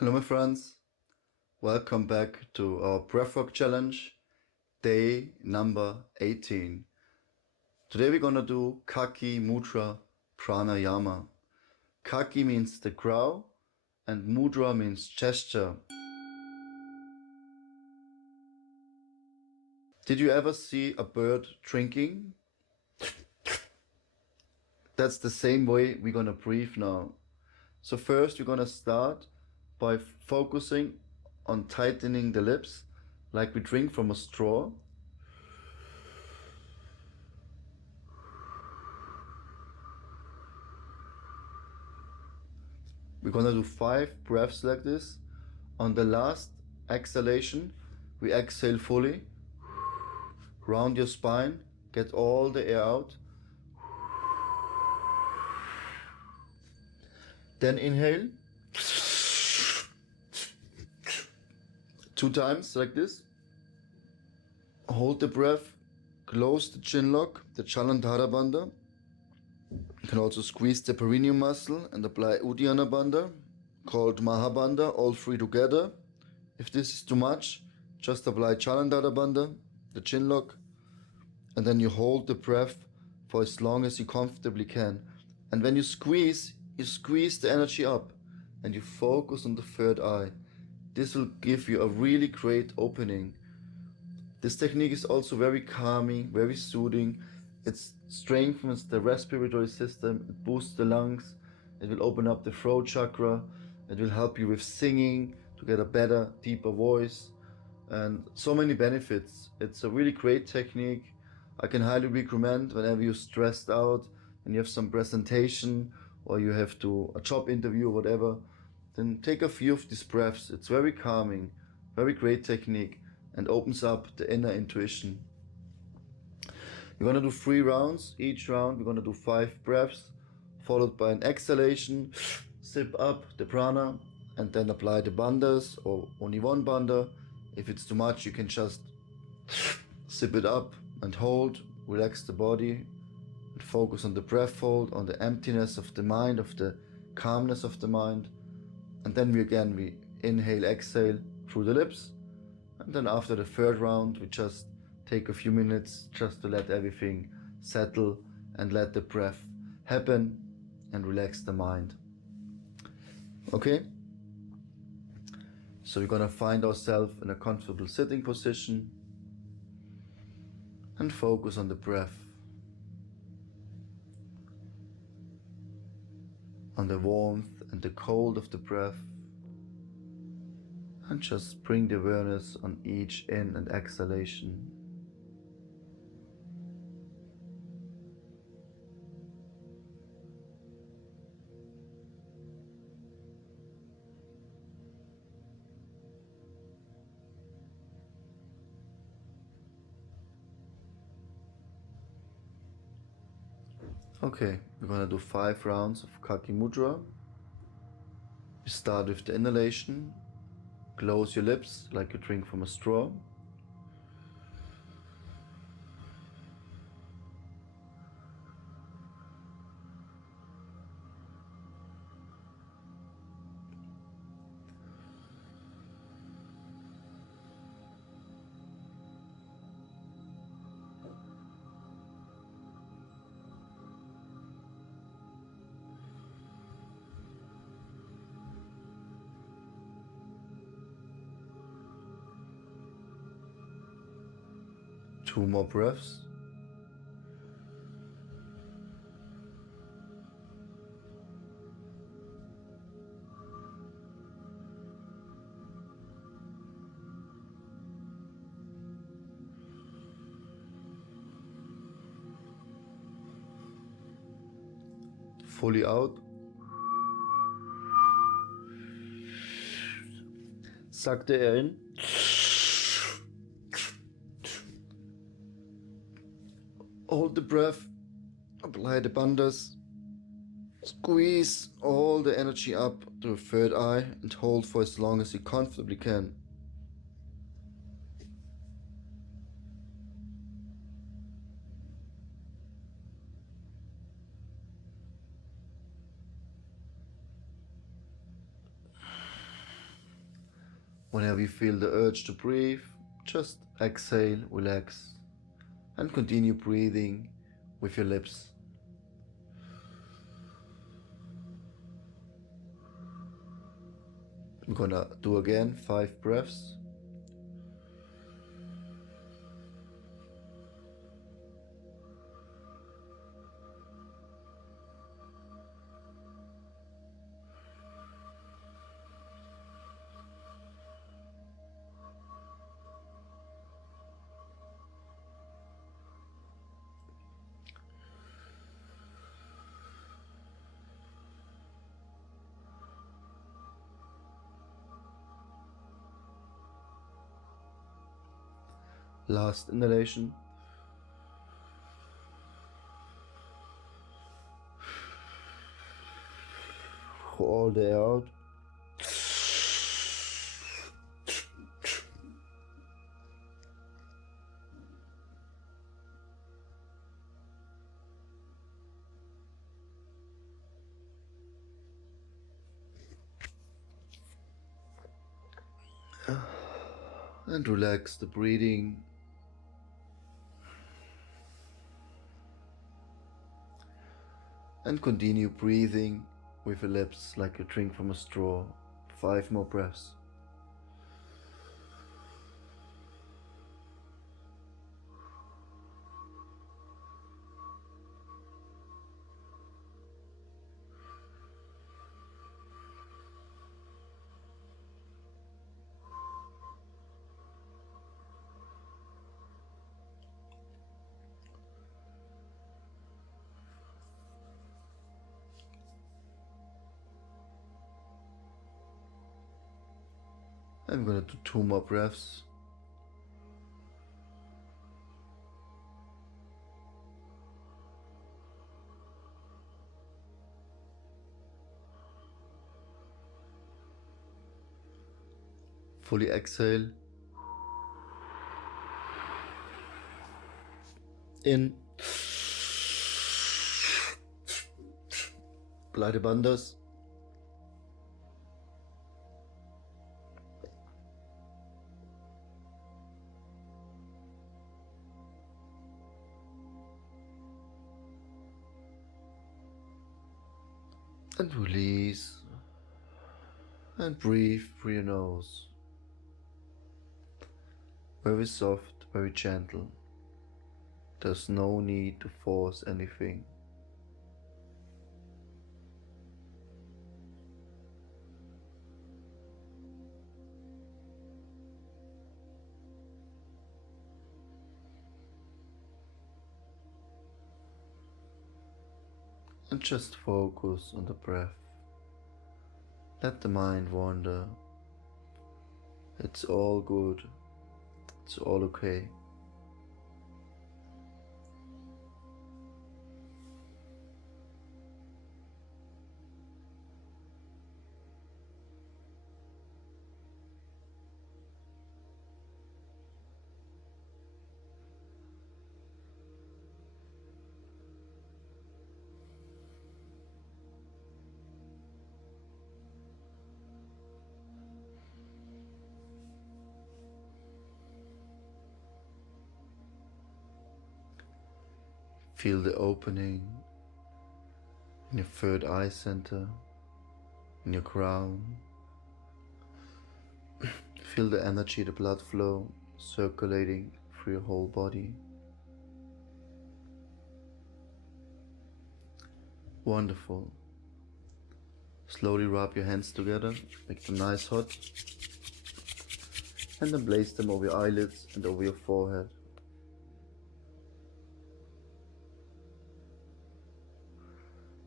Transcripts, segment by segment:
Hello my friends, welcome back to our Breathwork Challenge, day number 18. Today we're gonna do Kaki Mudra Pranayama. Kaki means the crow and Mudra means gesture. Did you ever see a bird drinking? That's the same way we're gonna breathe now. So first we're gonna start by focusing on tightening the lips like we drink from a straw. We're gonna do 5 breaths like this. On the last exhalation, we exhale fully. Round your spine, get all the air out. Then inhale. 2 times like this. Hold the breath, close the chin lock, the Jalandhara Bandha. You can also squeeze the perineum muscle and apply Uddiyana Bandha, called Mahabandha, all 3 together. If this is too much, just apply Jalandhara Bandha, the chin lock, and then you hold the breath for as long as you comfortably can. And when you squeeze the energy up and you focus on the third eye. This will give you a really great opening. This technique is also very calming, very soothing. It strengthens the respiratory system, it boosts the lungs, it will open up the throat chakra, it will help you with singing to get a better, deeper voice, and so many benefits. It's a really great technique. I can highly recommend whenever you're stressed out and you have some presentation or you have a job interview or whatever, then take a few of these breaths. It's very calming, very great technique, and opens up the inner intuition. We're gonna do 3 rounds. Each round we're gonna do 5 breaths, followed by an exhalation. Sip up the prana and then apply the bandhas or only one bandha. If it's too much, you can just sip it up and hold, relax the body, and focus on the breath hold, on the emptiness of the mind, of the calmness of the mind. And then we inhale, exhale through the lips. And then after the 3rd round, we just take a few minutes just to let everything settle and let the breath happen and relax the mind. Okay? So we're gonna find ourselves in a comfortable sitting position and focus on the breath, on the warmth and the cold of the breath, and just bring the awareness on each in and exhalation. Okay, we're gonna do 5 rounds of Kaki Mudra. You start with the inhalation. Close your lips like you drink from a straw. Two more breaths. Fully out. Suck the air in. Hold the breath, apply the bandhas, squeeze all the energy up to the 3rd eye and hold for as long as you comfortably can. Whenever you feel the urge to breathe, just exhale, relax, and continue breathing with your lips. I'm gonna do again 5 breaths. Last inhalation. All the air out. And relax the breathing. And continue breathing with your lips like you drink from a straw. 5 more breaths. I'm gonna do 2 more breaths. Fully exhale. In. Bleide bandhas. And release. And breathe through your nose. Very soft, very gentle. There's no need to force anything. And just focus on the breath. Let the mind wander. It's all good. It's all okay. Feel the opening in your third eye center, in your crown. Feel the energy, the blood flow circulating through your whole body. Wonderful. Slowly rub your hands together, make them nice hot, and then place them over your eyelids and over your forehead.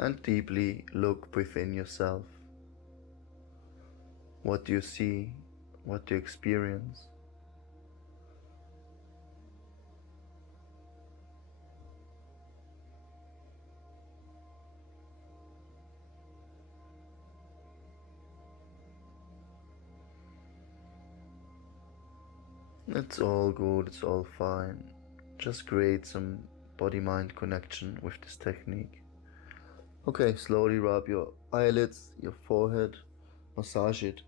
And deeply look within yourself. What do you see? What do you experience? It's all good, it's all fine. Just create some body-mind connection with this technique. Okay, slowly rub your eyelids, your forehead, massage it.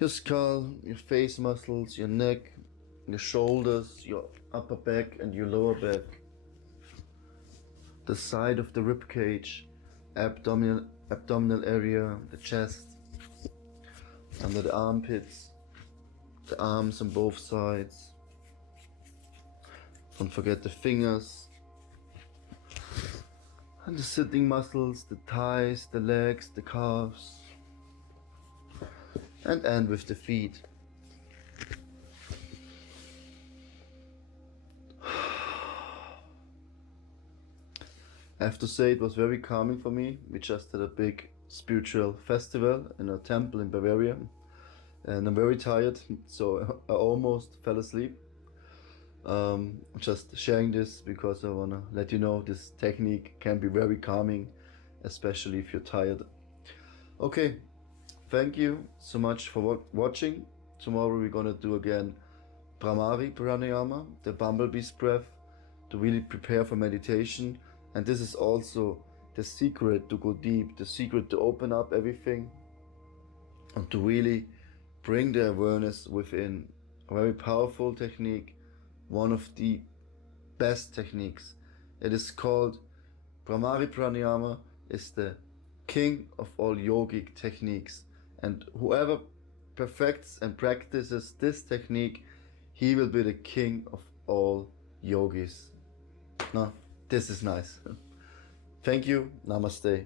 your skull, your face muscles, your neck, your shoulders, your upper back and your lower back, the side of the rib cage, abdominal area, the chest, under the armpits, the arms on both sides. Don't forget the fingers and the sitting muscles, the thighs, the legs, the calves, and end with the feet. I have to say it was very calming for me. We just had a big spiritual festival in a temple in Bavaria, and I'm very tired, so I almost fell asleep. Just sharing this because I want to let you know this technique can be very calming, especially if you're tired. Okay, thank you so much for watching. Tomorrow we're gonna do again Pranayama Pranayama, the bumblebee's breath, to really prepare for meditation. And this is also the secret to go deep, the secret to open up everything and to really bring the awareness within. A very powerful technique, one of the best techniques. It is called Pranayama Pranayama, is the king of all yogic techniques, and whoever perfects and practices this technique, he will be the king of all yogis. Now, this is nice. Thank you. Namaste.